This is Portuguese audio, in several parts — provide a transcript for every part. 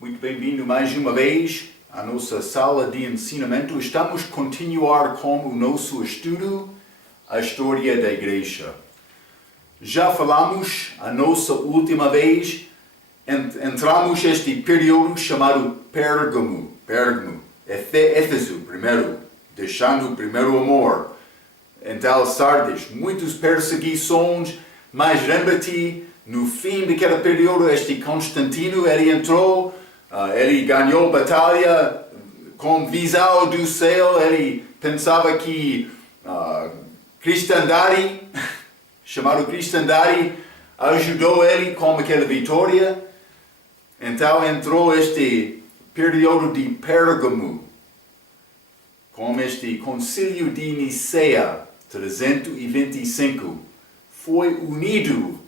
Muito bem-vindo mais uma vez à nossa sala de ensinamento. Estamos a continuar com o nosso estudo, a história da igreja. Já falamos a nossa última vez, entramos este período chamado Pérgamo, Éfeso primeiro, deixando o primeiro amor. Então, Sardes, muitas perseguições, mas lembra-te, no fim daquele período, este Constantino, ele entrou, ele ganhou a batalha com visão do céu, ele pensava que cristandade, chamado cristandade, ajudou ele com aquela vitória. Então entrou este período de Pérgamo, com este concílio de Nicéia, 325. Foi unido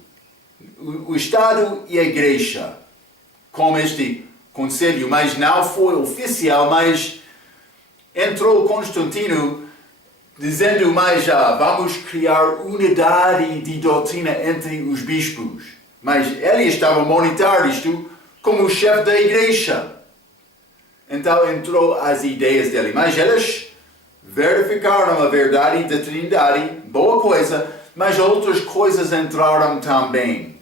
o Estado e a Igreja com este concílio, mas não foi oficial, mas entrou Constantino dizendo, mas vamos criar unidade de doutrina entre os bispos. Mas ele estava a monitorar isto como chefe da Igreja. Então entrou as ideias dele, mas eles verificaram a verdade da Trindade, boa coisa, mas outras coisas entraram também.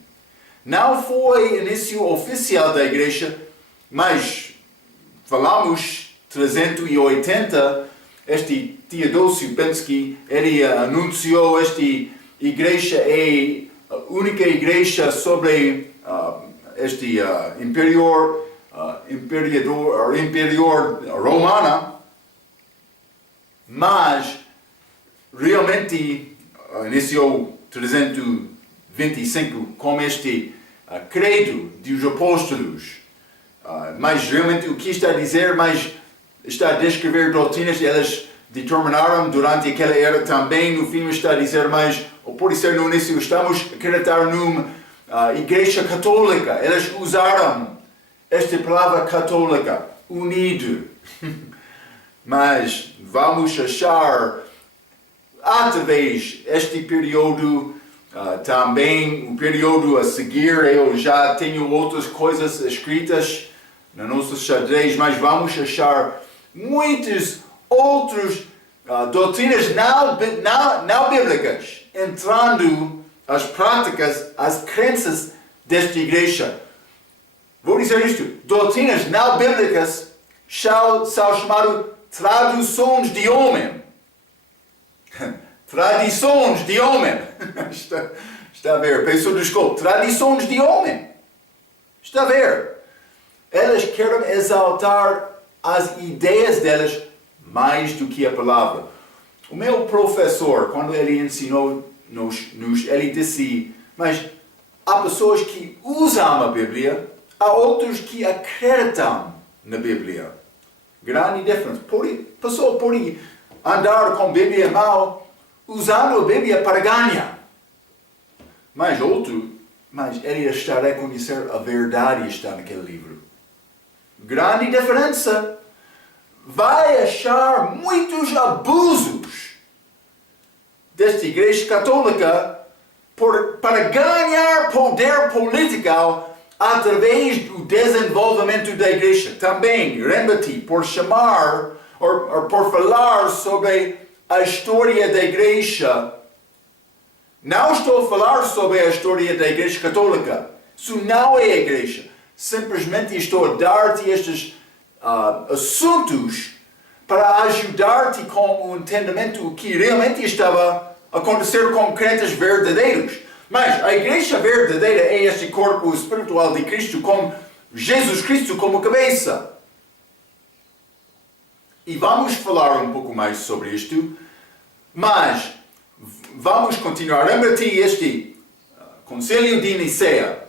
Não foi início oficial da Igreja, mas falamos 380, este Teodósio Bensky, ele anunciou esta igreja é a única igreja sobre este imperador romana, mas realmente iniciou 325 com este credo dos apóstolos. Mas realmente o que está a dizer, mas está a descrever doutrinas, elas determinaram durante aquela era também, no fim está a dizer, mas, ou pode ser no início, estamos a acreditar numa igreja católica. Elas usaram esta palavra católica, unido. Mas vamos achar, através deste período, também o período a seguir, eu já tenho outras coisas escritas no nosso xadrez, mas vamos achar muitas outras doutrinas não bíblicas entrando as práticas, as crenças desta igreja. Vou dizer isto, doutrinas não bíblicas são chamadas traduções de homem. Tradições de homem. Está a ver? Peço desculpa. Tradições de homem. Está a ver? Elas querem exaltar as ideias delas mais do que a palavra. O meu professor, quando ele ensinou-nos, ele disse, mas há pessoas que usam a Bíblia, há outros que acreditam na Bíblia. Grande diferença. A pessoa pode andar com a Bíblia mal, usando a Bíblia para ganhar. Mas ele está a reconhecer a verdade que está naquele livro. Grande diferença. Vai achar muitos abusos desta igreja católica para ganhar poder político através do desenvolvimento da igreja. Também, lembra-te, por chamar ou por falar sobre a história da igreja. Não estou a falar sobre a história da igreja católica. Isso não é a igreja. Simplesmente estou a dar-te estes assuntos para ajudar-te com o entendimento do que realmente estava a acontecer com crentes verdadeiros. Mas a igreja verdadeira é este corpo espiritual de Cristo, com Jesus Cristo como cabeça. E vamos falar um pouco mais sobre isto, mas vamos continuar. Lembra-te este Concílio de Nicéia,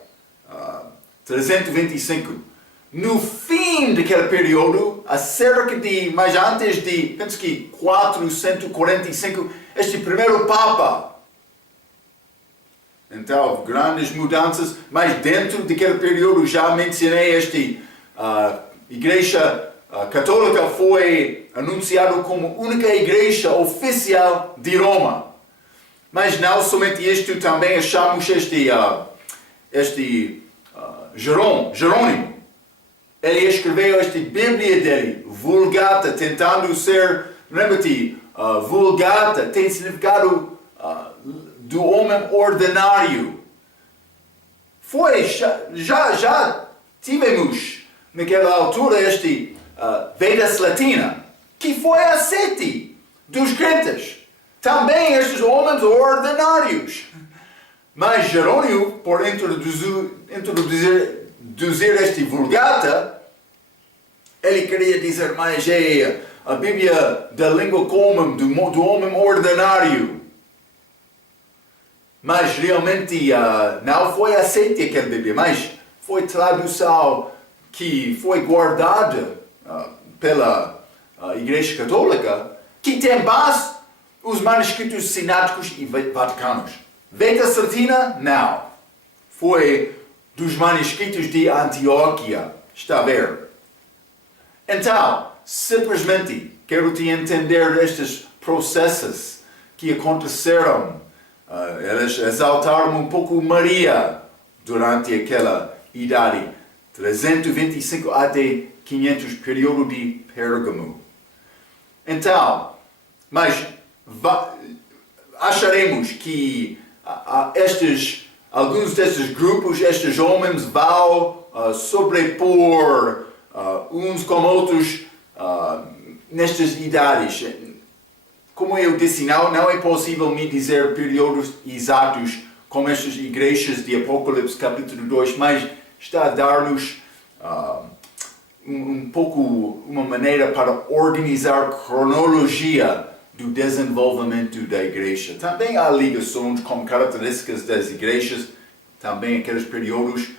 325. No fim daquele período, mas antes de, penso que 445, este primeiro Papa. Então, grandes mudanças, mas dentro daquele período já mencionei igreja católica foi anunciada como única igreja oficial de Roma. Mas não somente isto, também achamos Jerônimo. Ele escreveu esta Bíblia dele, Vulgata, tentando ser, lembra-te, Vulgata tem significado do homem ordinário. Já tivemos naquela altura este Vedas Latina, que foi a sete dos crentes. Também estes homens ordinários. Mas Jerônimo, por introduzir este Vulgata, ele queria dizer mais a Bíblia da língua comum, do homem ordinário. Mas realmente não foi aceita aquela Bíblia, mas foi tradução que foi guardada pela Igreja Católica, que tem base os manuscritos sináticos e vaticanos. Vedas Latina, não. Foi dos manuscritos de Antioquia. Está a ver? Então, simplesmente quero te entender estes processos que aconteceram. Eles exaltaram um pouco Maria durante aquela idade. 325 até 500, período de Pérgamo. Então, mas acharemos que alguns destes grupos, estes homens vão sobrepor uns com outros nestas idades. Como eu disse, não é possível me dizer períodos exatos como estas igrejas de Apocalipse capítulo 2, mas está a dar-nos um pouco uma maneira para organizar a cronologia do desenvolvimento da igreja. Também há ligações com características das igrejas, também aqueles períodos,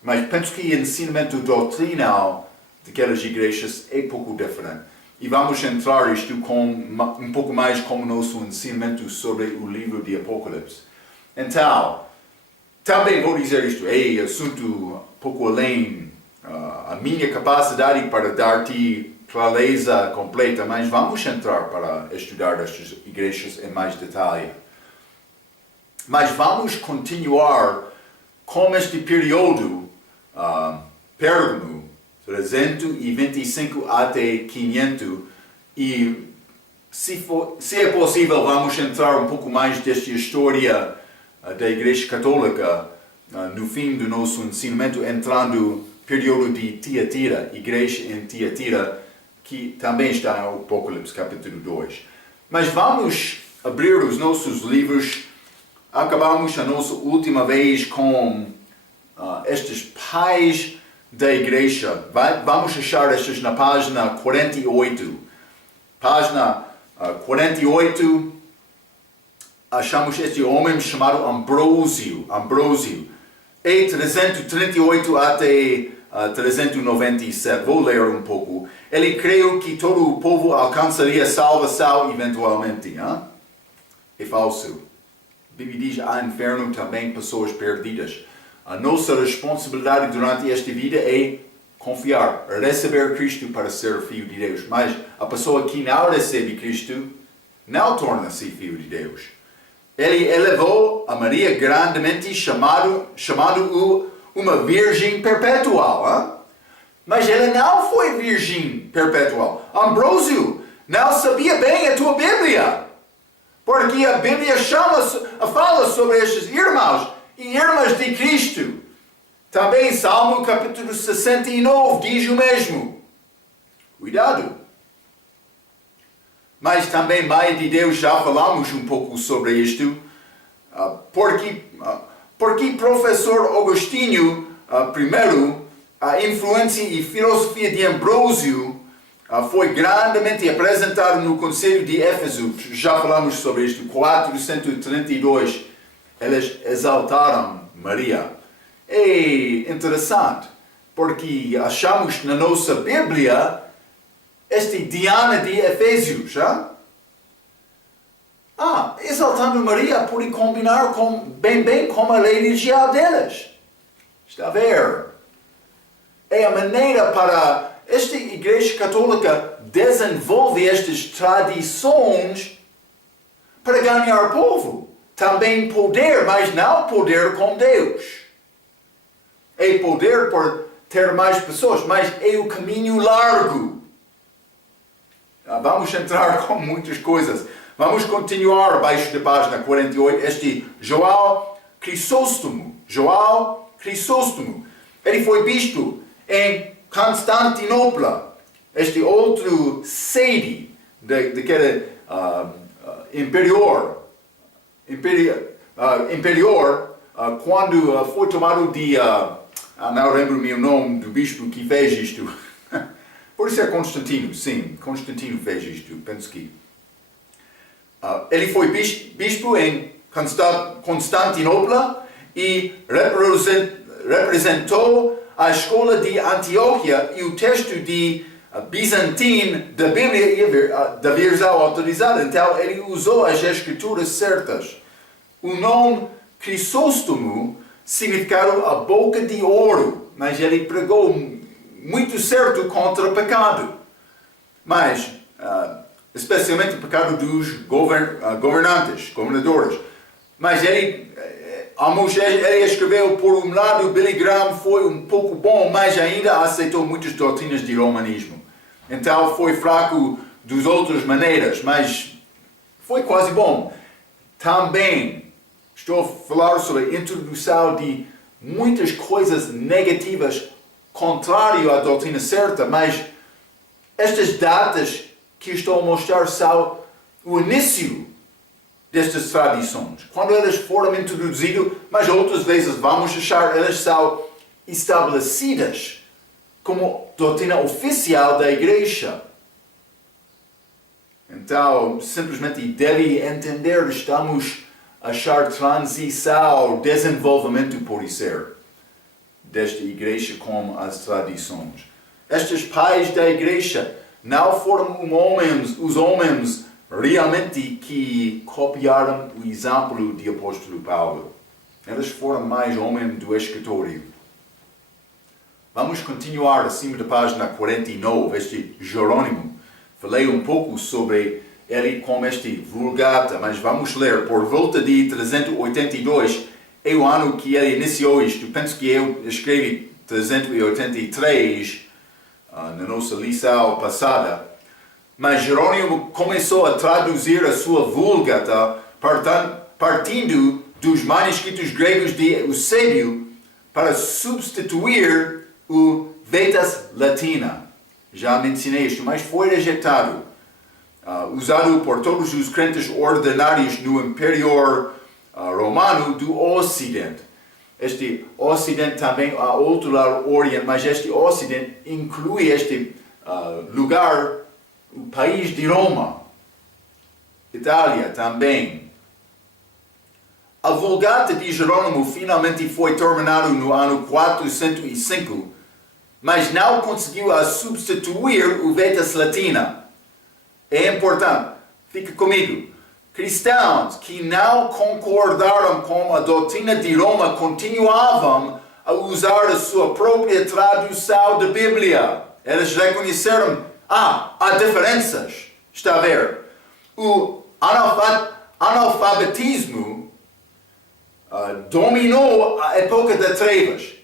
mas penso que o ensinamento doutrinal daquelas igrejas é pouco diferente. E vamos entrar isto um pouco mais com o nosso ensinamento sobre o livro de Apocalipse. Então, também vou dizer isto, é assunto um pouco além a minha capacidade para dar-te clareza completa, mas vamos entrar para estudar estas igrejas em mais detalhe. Mas vamos continuar com este período, Pérgamo, 325 até 500, e se é possível vamos entrar um pouco mais desta história da Igreja Católica no fim do nosso ensinamento, entrando no período de Tiatira, Igreja em Tiatira, que também está no Apocalipse capítulo 2. Mas vamos abrir os nossos livros. Acabamos a nossa última vez com estes pais da igreja. Vamos achar estes na página 48. Página 48, achamos este homem chamado Ambrósio. É 338 até 397. Vou ler um pouco. Ele creu que todo o povo alcançaria salvação eventualmente. É falso. A Bíblia diz, há inferno também pessoas perdidas. A nossa responsabilidade durante esta vida é confiar, receber Cristo para ser filho de Deus. Mas a pessoa que não recebe Cristo não torna-se filho de Deus. Ele elevou a Maria grandemente, chamando-o uma virgem perpetual. Mas ela não foi virgem perpetual. Ambrósio não sabia bem a tua Bíblia. Porque a Bíblia fala sobre estes irmãos e irmãs de Cristo. Também Salmo capítulo 69 diz o mesmo. Cuidado. Mas também, Mãe de Deus, já falamos um pouco sobre isto. Porque professor Agostinho, primeiro, a influência e filosofia de Ambrósio foi grandemente apresentada no Concílio de Éfeso. Já falamos sobre isto. 432. Eles exaltaram Maria. É interessante, porque achamos na nossa Bíblia este Diana de Efésios. Exaltando Maria pode combinar bem com a religião deles. Está a ver? É a maneira para esta Igreja Católica desenvolve estas tradições para ganhar povo. Também poder, mas não poder com Deus. É poder por ter mais pessoas, mas é o caminho largo. Vamos entrar com muitas coisas. Vamos continuar abaixo da página 48. Este João Crisóstomo. Ele foi bispo em Constantinopla. Este outro sede daquele imperior, quando foi tomado de... não lembro o nome do bispo que fez isto. Por isso é Constantino, sim. Constantino fez isto, penso que. Ele foi bispo em Constantinopla e representou a escola de Antioquia e o texto de Bizantino da Bíblia da versão autorizada. Então ele usou as escrituras certas. O nome Crisóstomo significava a boca de ouro, mas ele pregou muito certo contra o pecado. Mas, especialmente o pecado dos governadores. Mas ele escreveu, por um lado, Billy Graham foi um pouco bom, mas ainda aceitou muitas doutrinas de romanismo. Então foi fraco das outras maneiras, mas foi quase bom. Também estou a falar sobre a introdução de muitas coisas negativas contrário à doutrina certa, mas estas datas que estou a mostrar são o início destas tradições. Quando elas foram introduzidas, mas outras vezes vamos achar elas são estabelecidas como doutrina oficial da igreja. Então, simplesmente deve entender, estamos a achar transição, desenvolvimento por ser desta igreja com as tradições. Estes pais da igreja não foram os homens realmente que copiaram o exemplo de apóstolo Paulo. Eles foram mais homens do escritório. Vamos continuar acima da página 49, este Jerônimo. Falei um pouco sobre ele como este Vulgata, mas vamos ler. Por volta de 382, é o ano que ele iniciou isto. Penso que eu escrevi 383 na nossa lição passada. Mas Jerônimo começou a traduzir a sua Vulgata partindo dos manuscritos gregos de Eusébio para substituir o Vetus Latina. Já mencionei isto, mas foi rejeitado. Usado por todos os crentes ordinários no Império Romano do Ocidente. Este Ocidente também há outro lado Oriente, mas este Ocidente inclui este lugar, o país de Roma, Itália também. A Vulgata de Jerônimo finalmente foi terminada no ano 405, mas não conseguiu substituir o Vetus Latina. É importante, fica comigo. Cristãos que não concordaram com a doutrina de Roma continuavam a usar a sua própria tradução da Bíblia. Eles reconheceram, há diferenças. Está a ver? O analfabetismo dominou a época das trevas.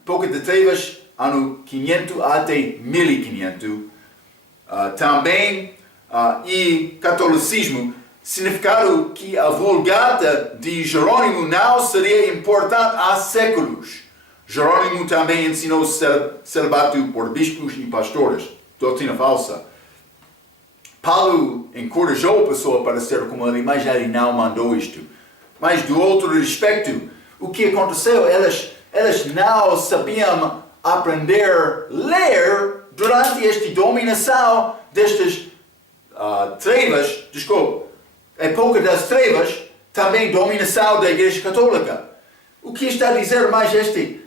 Época das trevas, ano 500 até 1500. Também, e catolicismo, significado que a Vulgata de Jerônimo não seria importante há séculos. Jerônimo também ensinou celibato por bispos e pastores, doutrina falsa. Paulo encorajou a pessoa para ser como ele, mas ele não mandou isto. Mas do outro respeito, o que aconteceu? Elas não sabiam aprender a ler durante esta dominação destas trevas, época das trevas, também dominação da Igreja Católica. O que está a dizer mais este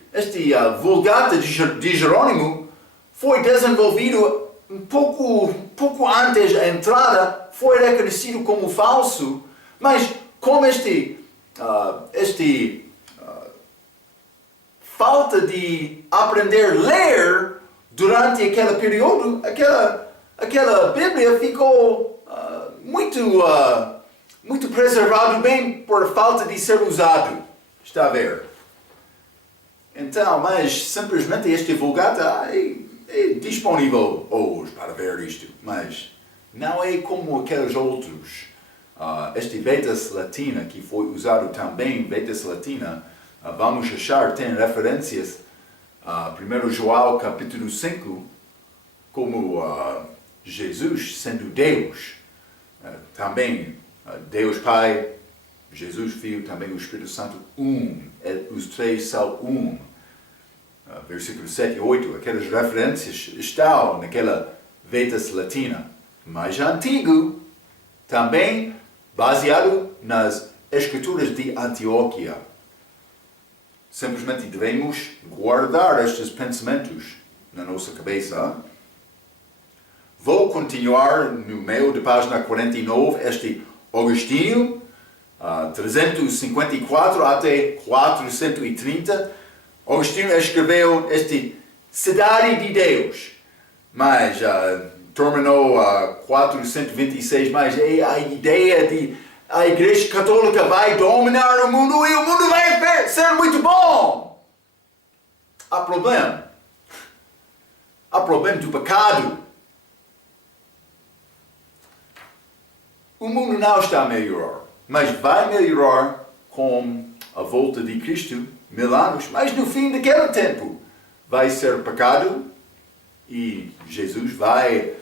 Vulgata de Jerônimo foi desenvolvido um pouco antes da entrada, foi reconhecido como falso, mas como falta de aprender a ler durante aquele período, aquela Bíblia ficou muito preservado bem por falta de ser usado. Está a ver? Então, mas simplesmente este Vulgata é disponível hoje para ver isto, mas não é como aqueles outros. Este Vetus Latina, que foi usado também, Vetus Latina, vamos achar, tem referências a 1 João capítulo 5, como Jesus sendo Deus, também Deus Pai, Jesus Filho, também o Espírito Santo, os três são um. Versículo 7 e 8, aquelas referências estão naquela Vetus Latina. Mais antigo, também baseado nas Escrituras de Antioquia. Simplesmente devemos guardar estes pensamentos na nossa cabeça. Vou continuar no meio da página 49, este Agostinho, 354 até 430. Agostinho escreveu este Cidade de Deus, mas terminou 426, mas é a ideia de a Igreja Católica vai dominar o mundo e o mundo vai ser muito bom. Há problema. Há problema do pecado. O mundo não está a melhorar, mas vai melhorar com a volta de Cristo, 1000 anos, mas no fim daquele tempo vai ser pecado e Jesus vai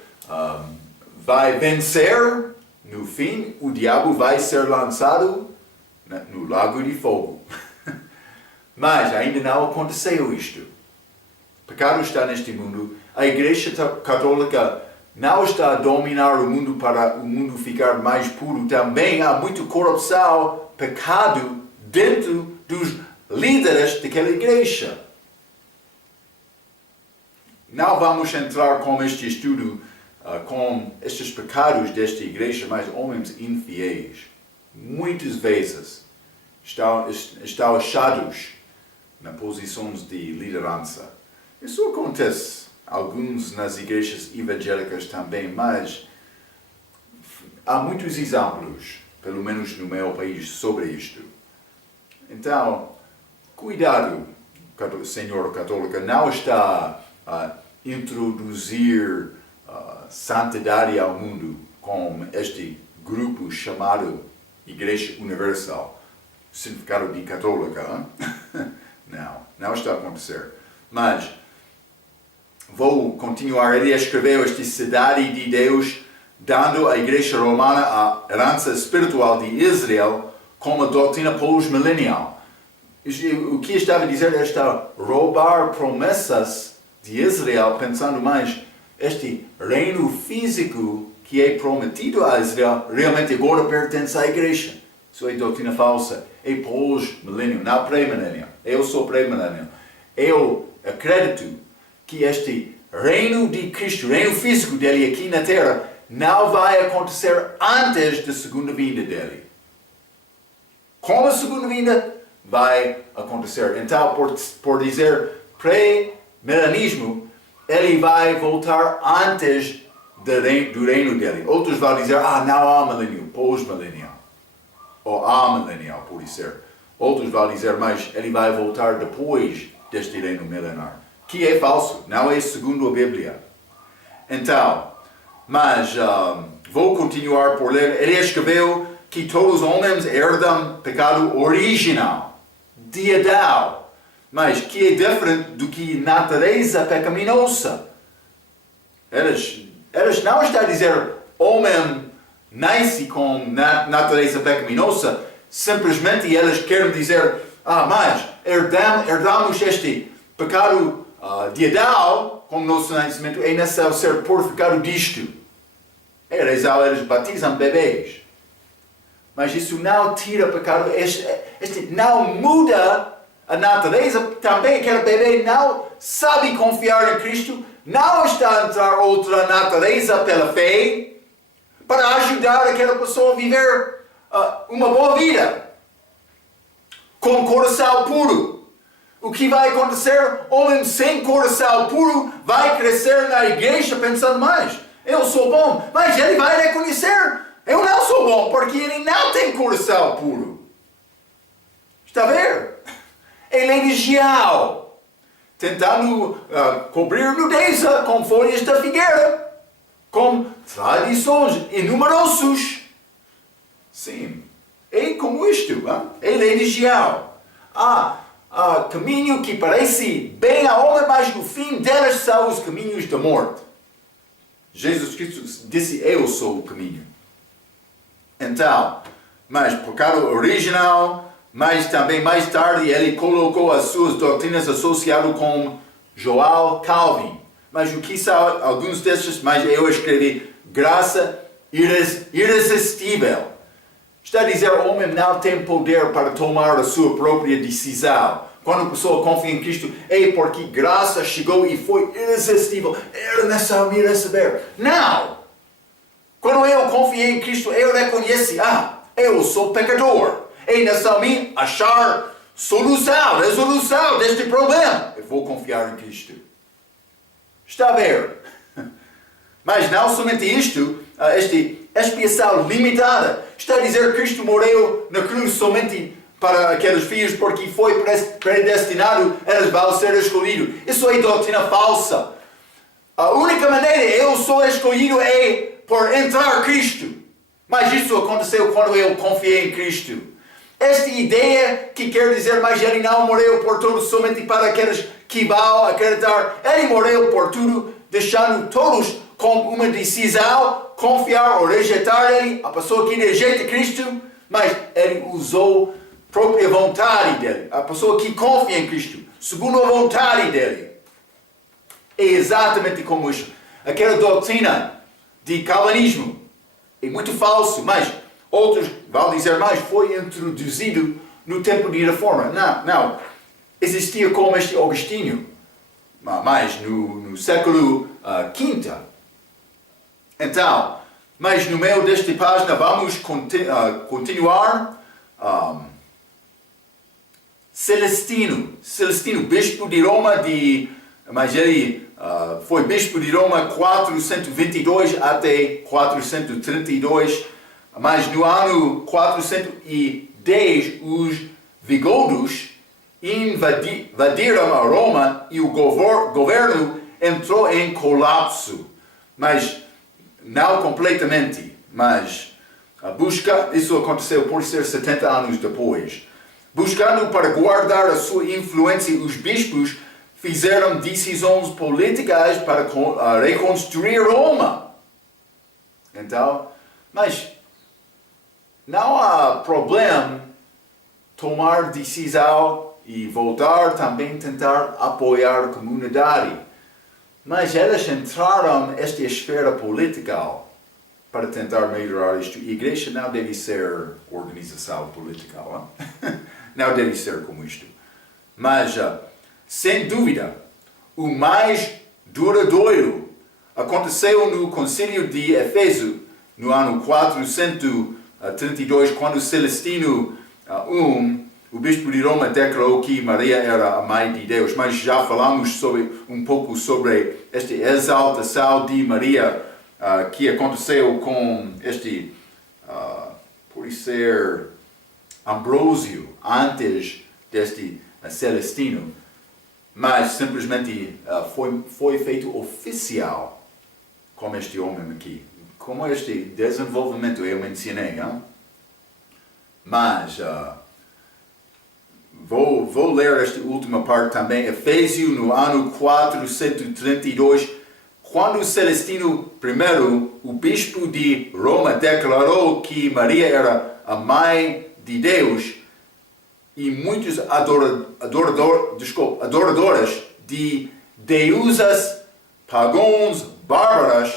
vencer. No fim, o diabo vai ser lançado no lago de fogo. Mas ainda não aconteceu isto. O pecado está neste mundo. A Igreja Católica não está a dominar o mundo para o mundo ficar mais puro. Também há muita corrupção, pecado dentro dos líderes daquela igreja. Não vamos entrar com este estudo com estes pecados desta igreja, mas homens infiéis, muitas vezes estão achados nas posições de liderança. Isso acontece alguns nas igrejas evangélicas também, mas há muitos exemplos, pelo menos no meu país, sobre isto. Então, cuidado, Senhor Católica, não está a introduzir santidade ao mundo com este grupo chamado Igreja Universal. Significado de católica, não está a acontecer. Mas vou continuar. Ele escreveu esta Cidade de Deus, dando à Igreja Romana a herança espiritual de Israel como a doutrina pós-milenial. O que estava a dizer é roubar promessas de Israel, pensando mais este reino físico que é prometido a Israel, realmente agora pertence à igreja. Isso é doutrina falsa. É pós-milênio, não pré-milênio. Eu sou pré-milênio. Eu acredito que este reino de Cristo, reino físico dele aqui na terra, não vai acontecer antes da segunda vinda dele. Com a segunda vinda, vai acontecer. Então, por dizer pré-milenismo, ele vai voltar antes do reino dele. Outros vão dizer, não há milênio, pós-milenial. Ou há milenial, por dizer. Outros vão dizer, mas ele vai voltar depois deste reino milenar. Que é falso, não é segundo a Bíblia. Então, mas vou continuar por ler. Ele escreveu que todos os homens herdam pecado original, de Adão, mas que é diferente do que natureza pecaminosa. Eles não estão a dizer homem nasce com natureza pecaminosa, simplesmente eles querem dizer, mas herdamos este pecado de Adão, como nosso nascimento, é necessário ser purificado disto. Eles batizam bebês. Mas isso não tira pecado, este não muda a natureza. Também aquele bebê não sabe confiar em Cristo, não está a entrar outra natureza pela fé para ajudar aquela pessoa a viver uma boa vida com coração puro. O que vai acontecer? Homem sem coração puro vai crescer na igreja pensando mais. Eu sou bom, mas ele vai reconhecer. Eu não sou bom porque ele não tem coração puro. Está a ver? Ele é desleal. tentando cobrir nudeza com folhas da figueira, com tradições inumerosos. Sim, é como isto, é religião. Caminho que parece bem ao homem, mas no fim delas são os caminhos da morte. Jesus Cristo disse, eu sou o caminho. Então, mas pecado original, mas também mais tarde ele colocou as suas doutrinas associadas com João Calvin. Mas o que são alguns destes, mas eu escrevi graça irresistível. Está a dizer, o homem não tem poder para tomar a sua própria decisão. Quando a pessoa confia em Cristo, é porque graça chegou e foi irresistível. Era necessário me receber. Não! Quando eu confiei em Cristo, eu reconheci, eu sou pecador. É necessário achar resolução deste problema. Eu vou confiar em Cristo. Está a ver? Mas não somente isto, esta expiação limitada. Está a dizer que Cristo morreu na cruz somente para aqueles filhos porque foi predestinado, eles vão ser escolhidos. Isso é doutrina falsa. A única maneira eu sou escolhido é por entrar Cristo. Mas isso aconteceu quando eu confiei em Cristo. Esta ideia que quer dizer, mas ele não morreu por todos, somente para aqueles que vão acreditar. Ele morreu por tudo, deixando todos com uma decisão, confiar ou rejeitar ele. A pessoa que rejeita Cristo, mas ele usou a própria vontade dele. A pessoa que confia em Cristo, segundo a vontade dele. É exatamente como isso. Aquela doutrina de calvinismo é muito falso, mas outros vão dizer, mas foi introduzido no tempo de reforma. Não. Existia como este Agostinho, mas no século V. Então, mas no meio desta página vamos continuar. Celestino, bispo de Roma, mas ele foi bispo de Roma 422 até 432, mas no ano 410 os vigodos invadiram a Roma e o governo entrou em colapso, mas não completamente, mas isso aconteceu por ser 70 anos depois. Buscando para guardar a sua influência, os bispos fizeram decisões políticas para reconstruir Roma. Então, mas não há problema tomar decisão e voltar também tentar apoiar a comunidade. Mas eles entraram nesta esfera política para tentar melhorar isto. A igreja não deve ser organização política. Não deve ser como isto. Mas, sem dúvida, o mais duradouro aconteceu no concílio de Éfeso, no ano 432, quando Celestino I, o bispo de Roma, declarou que Maria era a mãe de Deus. Mas já falamos um pouco sobre esta exaltação de Maria que aconteceu com por ser Ambrósio, antes deste Celestino, mas simplesmente foi feito oficial como este homem aqui. Como este desenvolvimento eu mencionei, mas vou ler esta última parte também. Efésio, no ano 432, quando Celestino I, o bispo de Roma, declarou que Maria era a mãe de Deus, e muitos adoradores de deusas pagãos bárbaras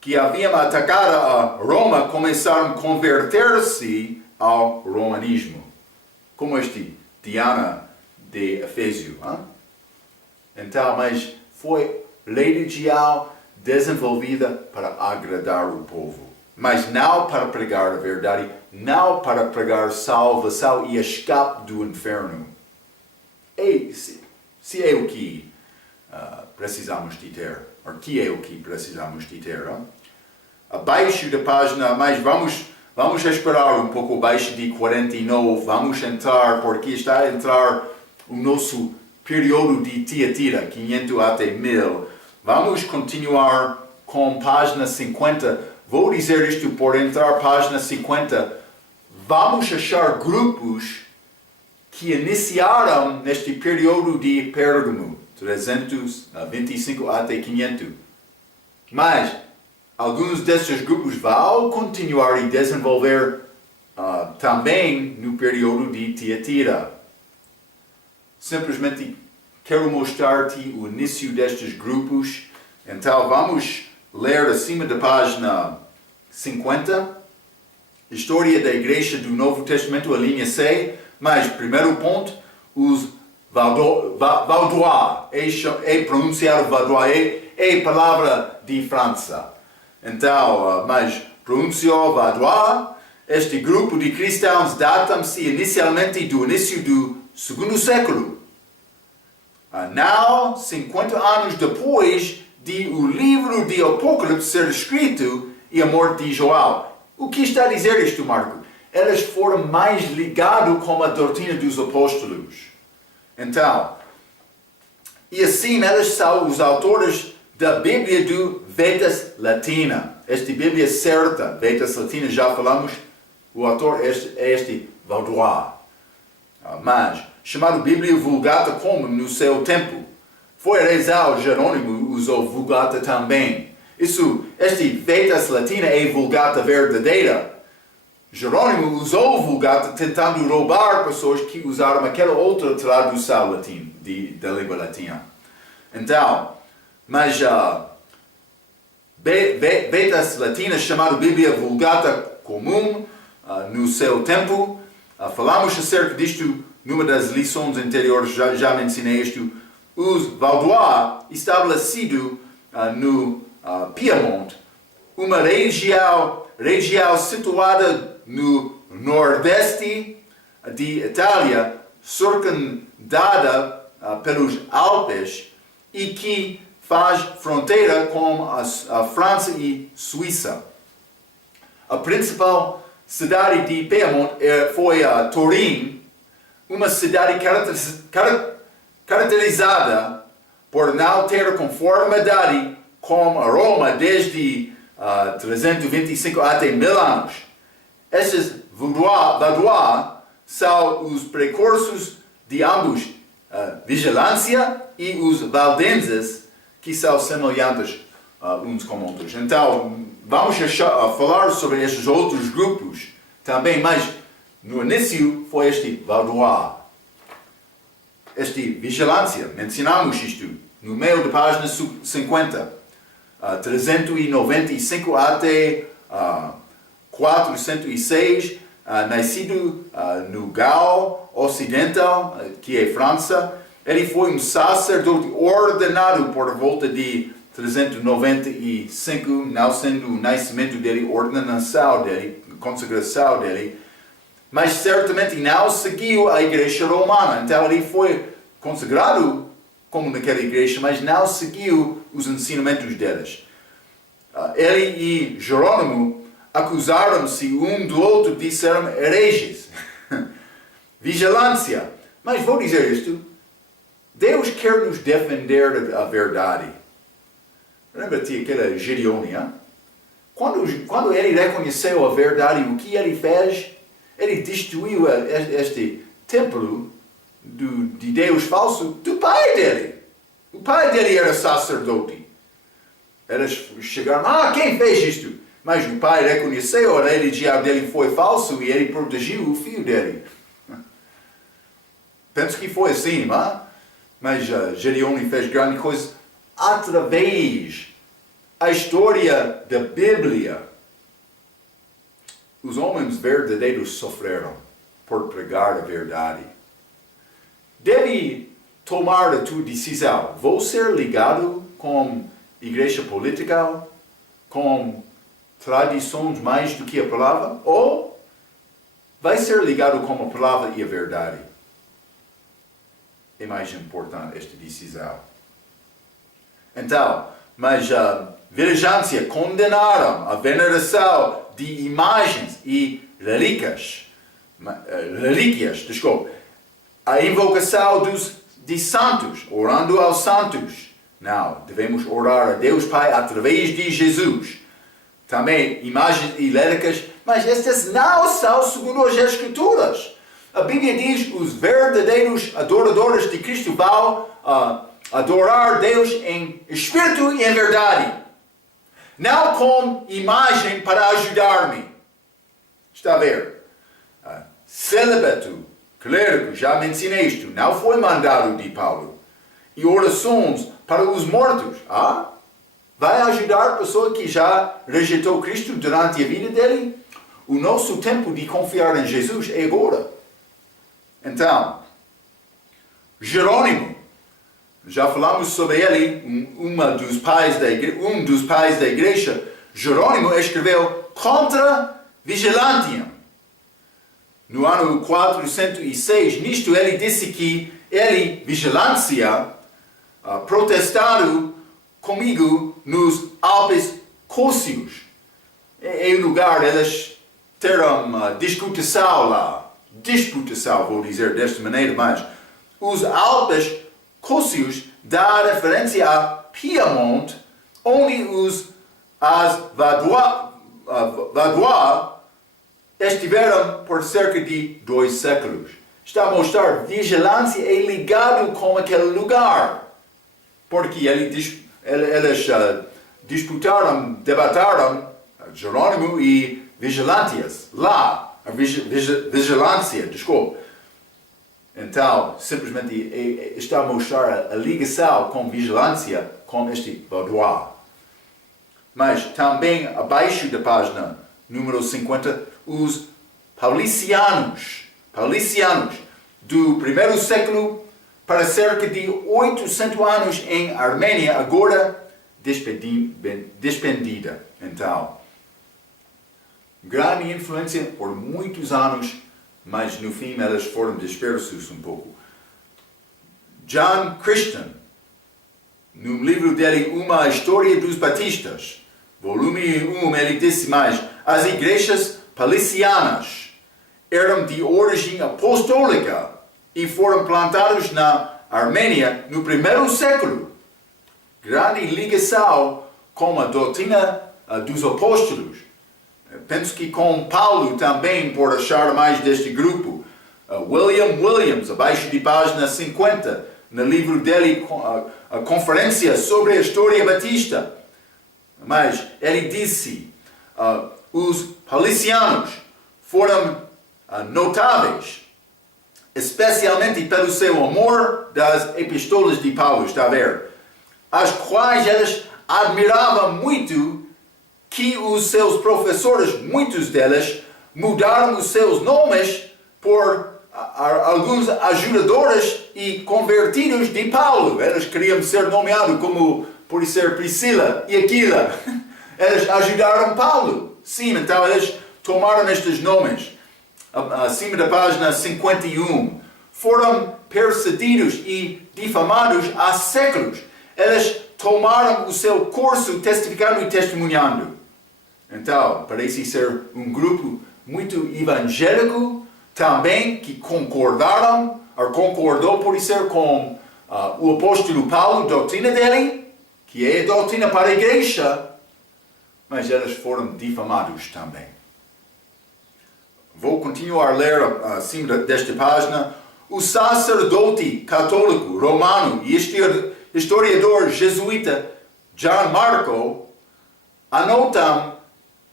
que haviam atacado a Roma começaram a converter-se ao romanismo, como este Diana de Efésio. Então, mas foi religião desenvolvida para agradar o povo, mas não para pregar a verdade, não para pregar salvação e escape do inferno. Se é o que precisamos de ter, ou que é o que precisamos de ter. Abaixo da página, mas vamos esperar um pouco abaixo de 49, vamos entrar, porque está a entrar o nosso período de Tiatira, 500 até 1000. Vamos continuar com página 50. Vou dizer isto por entrar página 50. Vamos achar grupos que iniciaram neste período de Pérgamo, 325 até 500. Mas alguns destes grupos vão continuar e desenvolver também no período de Tiatira. Simplesmente quero mostrar-te o início destes grupos. Então vamos ler acima da página 50. História da Igreja do Novo Testamento, a linha C. Mas, primeiro ponto, os Vaudois. É pronunciado Vaudois, é palavra de França. Então, mas pronunciou Vaudois. Este grupo de cristãos datam-se inicialmente do início do segundo século. Não 50 anos depois de o livro de Apocalipse ser escrito e a morte de João. O que está a dizer isto, Marco? Elas foram mais ligadas com a doutrina dos apóstolos. Então, e assim elas são os autores da Bíblia do Vetus Latina. Esta Bíblia certa, Vetus Latina, já falamos, o autor é este Vaudois. Mas, chamado Bíblia Vulgata como no seu tempo. Foi rezado Jerônimo usou Vulgata também. Este Vetus Latina é Vulgata verdadeira. Jerônimo usou Vulgata tentando roubar pessoas que usaram aquela outra tradução latina, da língua latina. Então, mas Vetus Latina, chamado Bíblia Vulgata comum no seu tempo, falamos acerca disto numa das lições anteriores, já mencionei isto. Os Vaudois, estabelecido no Piemonte, uma região situada no nordeste de Itália, circundada pelos Alpes e que faz fronteira com a França e Suíça. A principal cidade de Piemonte foi Turim, uma cidade caracterizada por não ter conformidade com a Roma desde 325 até 1000 anos. Estes Vaudois são os precursores de ambos, vigilância e os valdenses, que são semelhantes uns com outros. Então, vamos falar sobre estes outros grupos também, mas no início foi este Vaudois. Este vigilância, mencionamos isto no meio da página 50, 395 até 406, nascido no Gaul Ocidental, que é França. Ele foi um sacerdote ordenado por volta de 395, não sendo o nascimento dele, ordenação dele, consagração dele, mas certamente não seguiu a igreja romana. Então ele foi consagrado como naquela igreja, mas não seguiu os ensinamentos deles. Ele e Jerônimo acusaram-se um do outro de serem hereges. Vigilância. Mas vou dizer isto, Deus quer nos defender a verdade. Lembra-te aquela Gedeone, hein? Quando ele reconheceu a verdade, o que ele fez? Ele destruiu este templo de Deus falso do pai dele. O pai dele era sacerdote. Eles chegaram, quem fez isto? Mas o pai reconheceu, a religião dele foi falso e ele protegeu o filho dele. Penso que foi assim, mas Gedeone fez grande coisa através da história da Bíblia. Os homens verdadeiros sofreram por pregar a verdade. Deve tomar a tua decisão. Vou ser ligado com igreja política, com tradições mais do que a palavra, ou vai ser ligado com a palavra e a verdade? É mais importante esta decisão. Então, mas vigilância condenaram a veneração de imagens e relíquias, a invocação dos de santos, orando aos santos. Não, devemos orar a Deus Pai através de Jesus. Também imagens históricas, mas estas não são segundo as Escrituras. A Bíblia diz os verdadeiros adoradores de Cristo vão adorar Deus em espírito e em verdade. Não com imagem para ajudar-me. Está a ver? Celibato, clérigo, já mencionei isto, não foi mandado de Paulo. E orações para os mortos. Vai ajudar a pessoa que já rejeitou Cristo durante a vida dele? O nosso tempo de confiar em Jesus é agora. Então, Jerônimo, já falamos sobre ele, um dos pais da igreja. Jerônimo escreveu contra Vigilantium. No ano 406, nisto ele disse que ele, Vigilância, protestaram comigo nos Alpes Cócios. É o lugar, eles terão disputação lá. Disputação, vou dizer desta maneira, mas os Alpes Cócios dá referência a Piemonte, onde as Vaudois estiveram por cerca de 2 séculos. Está a mostrar que vigilância é ligado com aquele lugar. Porque eles disputaram, debataram Jerônimo e Vigilantias lá. A vigilância, desculpe. Então, simplesmente está a mostrar a ligação com vigilância com este Vaudois. Mas também abaixo da página número 50, os Paulicianos do primeiro século para cerca de 800 anos em Armênia, agora despendida. Então, grande influência por muitos anos, mas no fim elas foram dispersas um pouco. John Christian, no livro dele Uma História dos Batistas, volume 1, ele disse mais: as igrejas paulicianas eram de origem apostólica e foram plantadas na Armênia no primeiro século. Grande ligação com a doutrina dos apóstolos. Penso que com Paulo também, por achar mais deste grupo. William Williams, abaixo de página 50, no livro dele, a conferência sobre a história batista. Mas ele disse, os paulicianos foram notáveis, especialmente pelo seu amor das epístolas de Paulo, está a ver? As quais eles admiravam muito, que os seus professores, muitos deles, mudaram os seus nomes por alguns ajudadores e convertidos de Paulo. Eles queriam ser nomeados como, por ser Priscila e Aquila. Eles ajudaram Paulo. Sim, então eles tomaram estes nomes. Acima da página 51. Foram perseguidos e difamados há séculos. Eles tomaram o seu curso testificando e testemunhando. Então, parece ser um grupo muito evangélico também, que concordou por ser com o apóstolo Paulo, a doutrina dele, que é a doutrina para a igreja, mas eles foram difamados também. Vou continuar a ler acima desta página. O sacerdote católico romano e historiador jesuíta John Marco anotam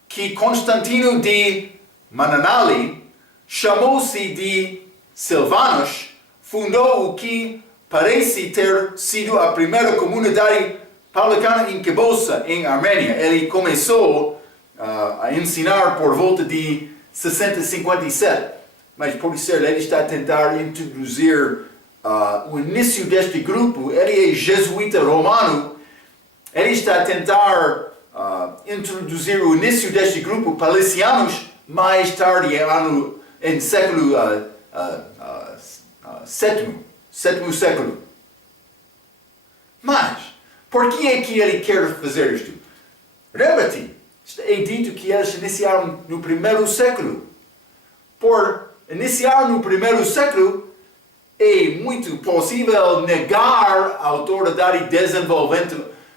que Constantino de Mananali chamou-se de Silvanus, fundou o que parece ter sido a primeira comunidade paulicana em Caboça, em Armênia. Ele começou a ensinar por volta de 657, mas por ser ele está a tentar introduzir o início deste grupo. Ele é jesuíta romano, ele está a tentar introduzir o início deste grupo paulicianos mais tarde, em século sétimo século. Mas, por que é que ele quer fazer isto? Lembra-te, é dito que eles iniciaram no primeiro século. Por iniciar no primeiro século, é muito possível negar a autoridade e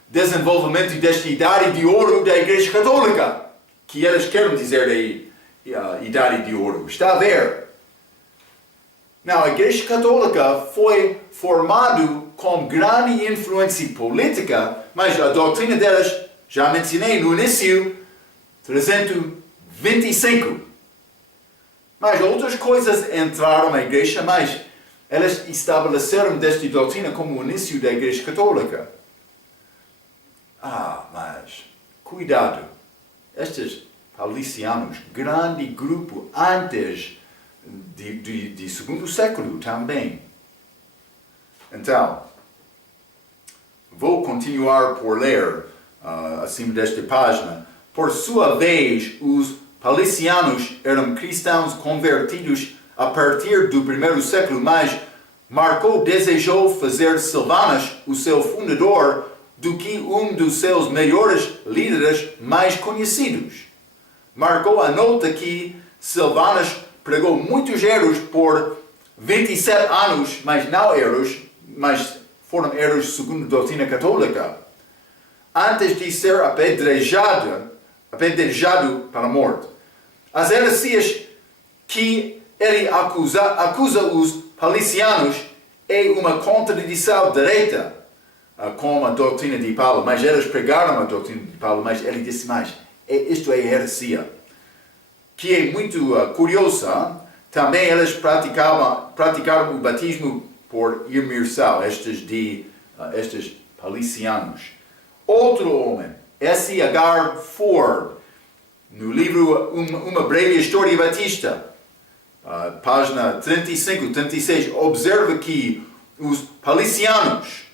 desenvolvimento desta idade de ouro da Igreja Católica, que eles querem dizer aí, a idade de ouro. Está a ver? Não, a Igreja Católica foi formada com grande influência política, mas a doutrina delas, já mencionei no início, 325. Mas outras coisas entraram na Igreja, mas elas estabeleceram desta doutrina como o início da Igreja Católica. Mas cuidado, estes paulicianos, grande grupo antes de segundo século também. Então, vou continuar por ler acima desta página. Por sua vez, os paulicianos eram cristãos convertidos a partir do primeiro século, mas Marco desejou fazer Silvanas o seu fundador do que um dos seus melhores líderes mais conhecidos. Marco anota que Silvanas pregou muitos erros por 27 anos, mas não erros, mas foram erros segundo a doutrina católica, antes de ser apedrejado para a morte. As heresias que ele acusa os paulicianos é uma contradição direta com a doutrina de Paulo, mas eles pregaram a doutrina de Paulo, mas ele disse mais, isto é heresia, que é muito curiosa. Também eles praticaram o batismo por imersão, estes paulicianos. Outro homem, S.H. Ford, no livro Uma Breve História Batista, página 35, 36, observa que os paulicianos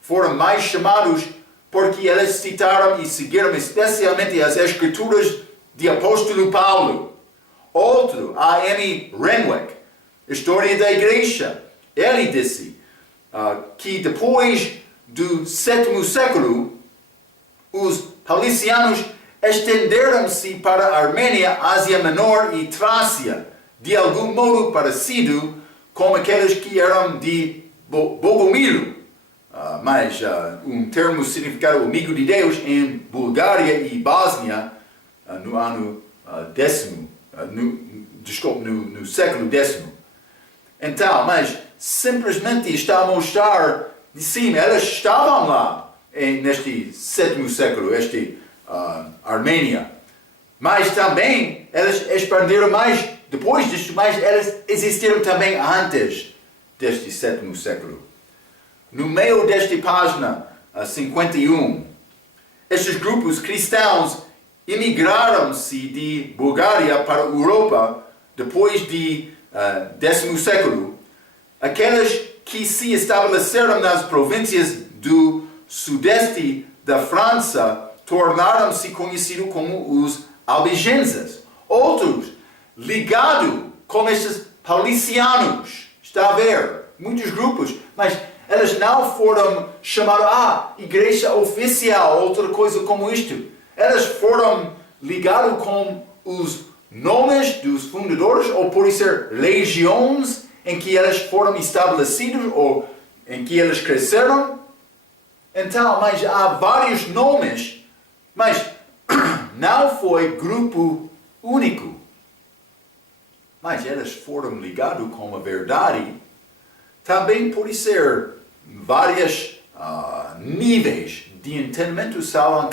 foram mais chamados porque eles citaram e seguiram especialmente as escrituras de apóstolo Paulo. Outro, A.M. Renwick, História da Igreja, ele disse que depois do sétimo século, os paulicianos estenderam-se para a Armênia, Ásia Menor e Trácia, de algum modo parecido com aqueles que eram de Bogomilo, mas um termo significado amigo de Deus em Bulgária e Bósnia no ano no século X. Então, mas simplesmente está a mostrar de cima, eles estavam lá neste sétimo século, Armênia, mas também eles expandiram mais depois disto, mas eles existiram também antes deste sétimo século. No meio desta página 51, estes grupos cristãos imigraram-se de Bulgária para a Europa depois do décimo século. Aqueles que se estabeleceram nas províncias do sudeste da França tornaram-se conhecidos como os albigenses. Outros, ligados com estes paulicianos. Está a ver? Muitos grupos, mas eles não foram chamados igreja oficial, outra coisa como isto. Eles foram ligados com os nomes dos fundadores, ou por ser legiões em que eles foram estabelecidos, ou em que eles cresceram. Então, mas há vários nomes, mas não foi grupo único. Mas eles foram ligados com a verdade. Também pode ser vários níveis de entendimento são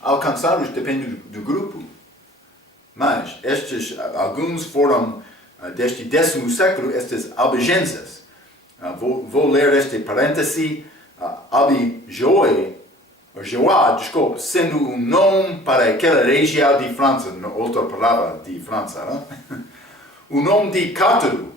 alcançados dependendo do grupo. Mas alguns foram deste décimo século, estes albigenses. Vou ler este parêntese. Joá, sendo um nome para aquela região de França, outra palavra de França, não? O nome de Cátaro,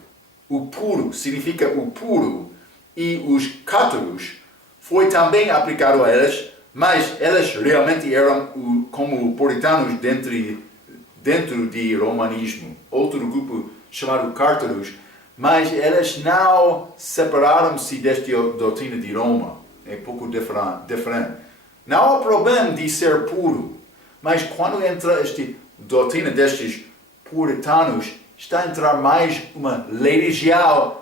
o puro, significa o puro, e os cátaros foi também aplicado a eles, mas eles realmente eram como puritanos dentro de romanismo. Outro grupo chamado cátaros, mas eles não separaram-se desta doutrina de Roma. É pouco diferente. Não há problema de ser puro, mas quando entra esta doutrina destes puritanos, está a entrar mais uma religião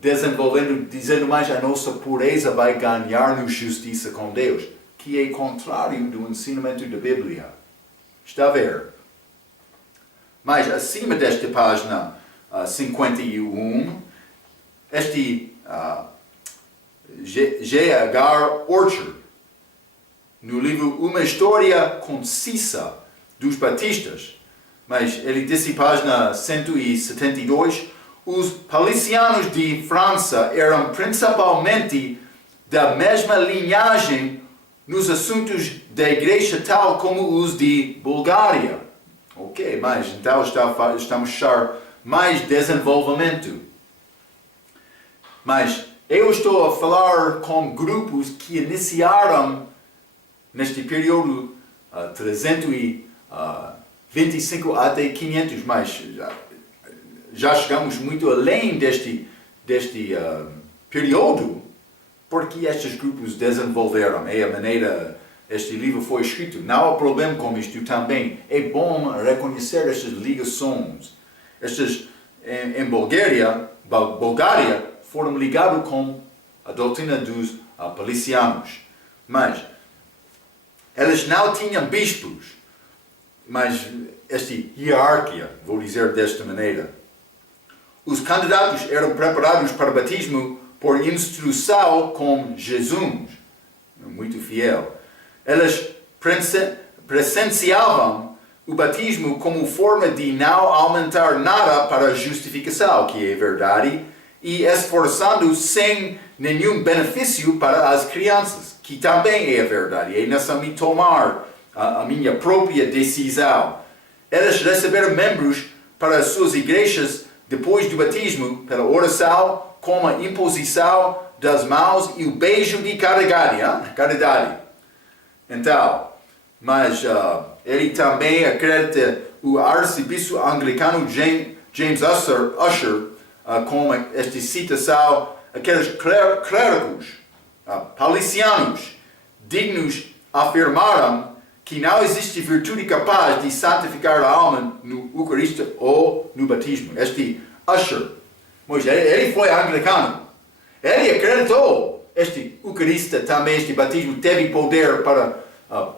desenvolvendo, dizendo mais a nossa pureza vai ganhar-nos justiça com Deus, que é contrário do ensinamento da Bíblia. Está a ver? Mas acima desta página 51, este G.H. Orchard, no livro Uma História Concisa dos Batistas, mas ele disse página 172, os palicianos de França eram principalmente da mesma linhagem nos assuntos da igreja tal como os de Bulgária. Ok, mas então estamos a achar mais desenvolvimento. Mas eu estou a falar com grupos que iniciaram neste período 325 até 500, mas já chegamos muito além deste período, porque estes grupos desenvolveram, é a maneira este livro foi escrito. Não há problema com isto também. É bom reconhecer estas ligações. Estas, em Bulgária, foram ligados com a doutrina dos palicianos. Mas eles não tinham bispos, mas esta hierarquia, vou dizer desta maneira. Os candidatos eram preparados para o batismo por instrução com Jesus, muito fiel. Eles presenciavam o batismo como forma de não aumentar nada para a justificação, que é verdade, e esforçando sem nenhum benefício para as crianças, que também é verdade. É necessário tomar a minha própria decisão. Eles receberam membros para as suas igrejas depois do batismo pela oração, com a imposição das mãos e o beijo de caridade. Então, mas ele também acredita o arcebispo anglicano James Ussher com esta citação, aqueles clérigos palicianos dignos afirmaram que não existe virtude capaz de santificar a alma no Eucarista ou no batismo. Este Ussher, mas ele foi anglicano. Ele acreditou este Eucarista também, este batismo teve poder para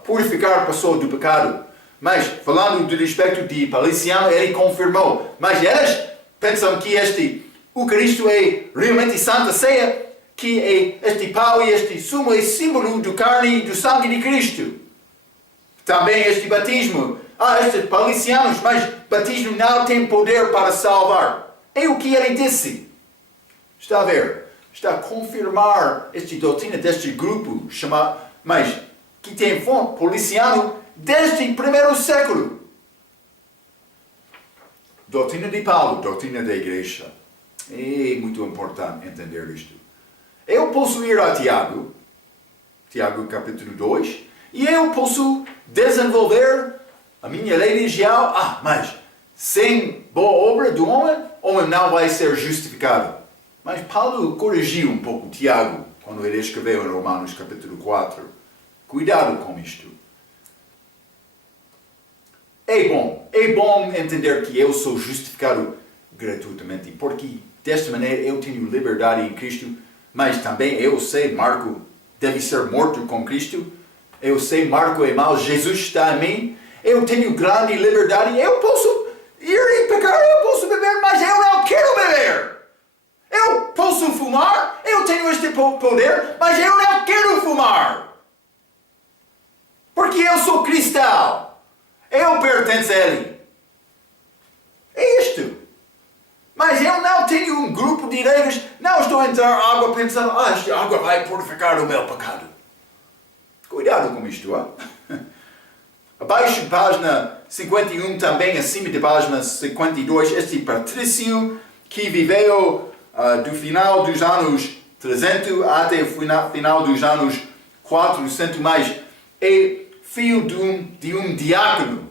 purificar a pessoa do pecado. Mas, falando do respeito de paliciano, ele confirmou. Mas eles pensam que este Eucaristo é realmente Santa Ceia, que é este pão e este sumo é símbolo do carne e do sangue de Cristo. Também este batismo. Estes palicianos, mas batismo não tem poder para salvar. É o que ele disse. Está a ver? Está a confirmar esta doutrina deste grupo, mas que tem fonte policiano desde o primeiro século. Doutrina de Paulo, doutrina da igreja. É muito importante entender isto. Eu posso ir a Tiago capítulo 2, e eu posso desenvolver a minha religião. Mas sem boa obra do homem, o homem não vai ser justificado. Mas Paulo corrigiu um pouco Tiago quando ele escreveu em Romanos capítulo 4. Cuidado com isto. É bom entender que eu sou justificado gratuitamente, porque desta maneira eu tenho liberdade em Cristo, mas também eu sei, Marco deve ser morto com Cristo, eu sei, Marco é mau, Jesus está em mim, eu tenho grande liberdade, eu posso ir e pecar, eu posso beber, mas eu não quero beber. Eu posso fumar, eu tenho este poder, mas eu não quero fumar. Porque eu sou cristão. Eu pertenço a Ele. É isto. Mas eu não tenho um grupo de regras, não estou a entrar água pensando, esta água vai purificar o meu pecado. Cuidado com isto, Abaixo de página 51, também acima de página 52, este patrício que viveu do final dos anos 300 até o final dos anos 400, mas é filho de um diácono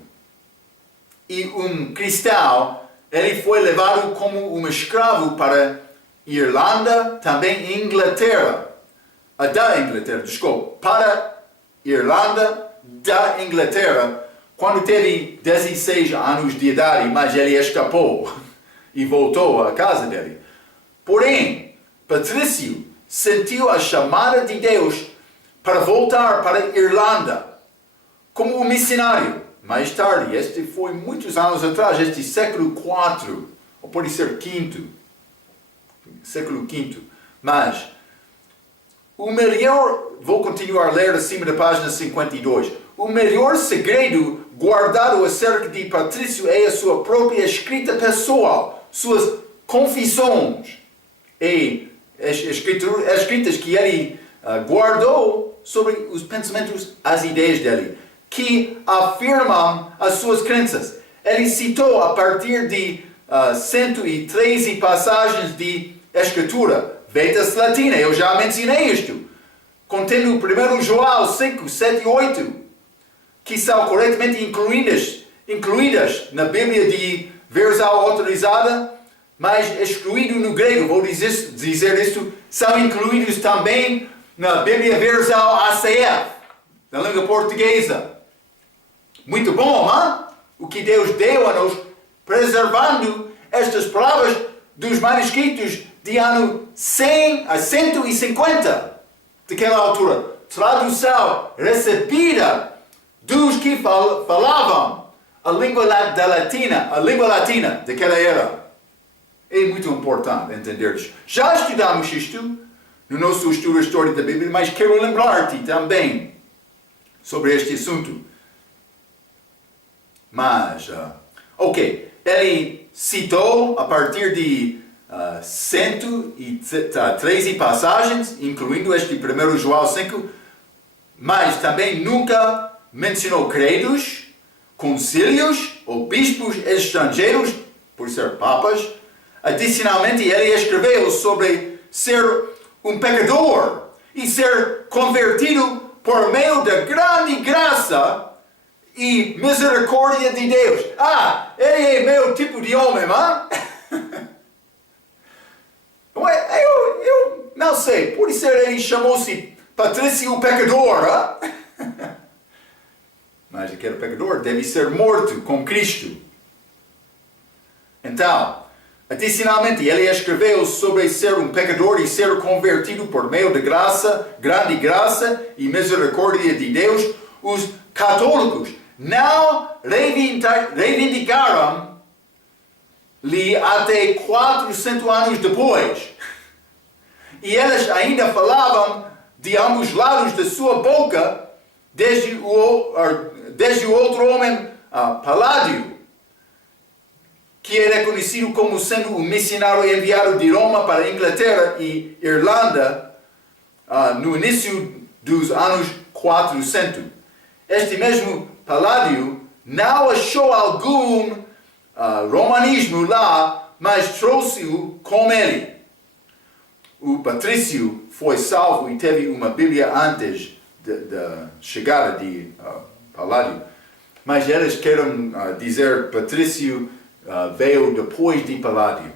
e um cristão. Ele foi levado como um escravo para Irlanda, também Inglaterra. Para Irlanda, da Inglaterra, quando teve 16 anos de idade, mas ele escapou e voltou à casa dele. Porém, Patrício sentiu a chamada de Deus para voltar para a Irlanda como um missionário. Mais tarde, este foi muitos anos atrás, este século IV, ou pode ser século V. Mas o melhor, vou continuar a ler acima da página 52. O melhor segredo guardado acerca de Patrício é a sua própria escrita pessoal, suas confissões e as escritas que ele guardou sobre os pensamentos, as ideias dele, que afirmam as suas crenças. Ele citou a partir de 113 passagens de escritura, Vedas Latina, eu já mencionei isto, contendo 1 João 5, 7 e 8, que são corretamente incluídas na Bíblia de versão autorizada, mas excluído no grego, vou dizer isto, são incluídos também na Bíblia versão ACF, na língua portuguesa. Muito bom, hein? O que Deus deu a nós, preservando estas palavras dos manuscritos de ano 100 a 150 daquela altura. Tradução recebida dos que falavam a língua latina daquela era. É muito importante entender isso. Já estudamos isto no nosso estudo da história da Bíblia, mas quero lembrar-te também sobre este assunto. Mas, ele citou a partir de 113 passagens, incluindo este 1 João 5, mas também nunca mencionou credos, concílios ou bispos estrangeiros, por ser papas. Adicionalmente, ele escreveu sobre ser um pecador e ser convertido por meio da grande graça e misericórdia de Deus. Ele é meu tipo de homem, hein? Eu não sei, pode ser ele chamou-se Patrício o pecador, hein? Mas aquele pecador deve ser morto com Cristo. Então, adicionalmente, ele escreveu sobre ser um pecador e ser convertido por meio da graça, grande graça e misericórdia de Deus. Os católicos não reivindicaram-lhe até 400 anos depois. E eles ainda falavam de ambos lados da sua boca, desde o outro homem, Paládio, que era conhecido como sendo um missionário enviado de Roma para a Inglaterra e Irlanda no início dos anos 400. Este mesmo Paládio não achou algum romanismo lá, mas trouxe-o com ele. O Patrício foi salvo e teve uma Bíblia antes da chegada de Paládio, mas eles querem dizer Patrício veio depois de Paládio,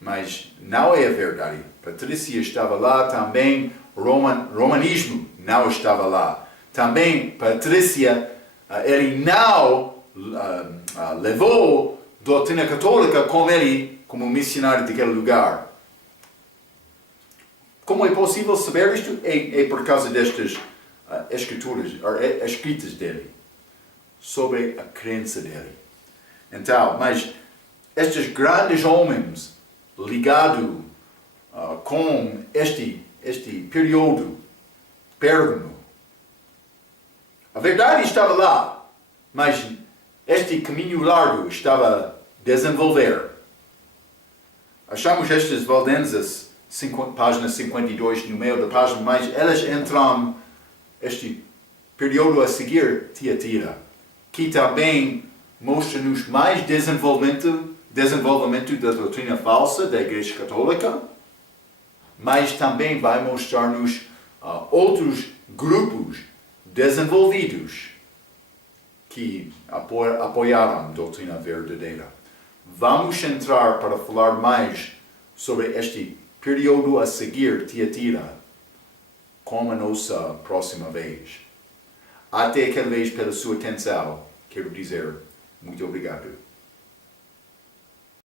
mas não é a verdade. Patrícia estava lá também, romanismo não estava lá. Também Patrícia, ele não levou doutrina católica com ele como missionário daquele lugar. Como é possível saber isto? É por causa destas escritas dele, sobre a crença dele. Então, mas estes grandes homens ligados com este período Pérgamo, a verdade estava lá, mas este caminho largo estava a desenvolver. Achamos estas Valdenses, página 52, no meio da página, mas elas entram este período a seguir, Tiatira, que também mostra-nos mais desenvolvimento da doutrina falsa da Igreja Católica, mas também vai mostrar-nos outros grupos desenvolvidos que apoiaram a doutrina verdadeira. Vamos entrar para falar mais sobre este período a seguir, Tiatira, com a nossa próxima vez. Até aquela vez, pela sua atenção, quero dizer muito obrigado.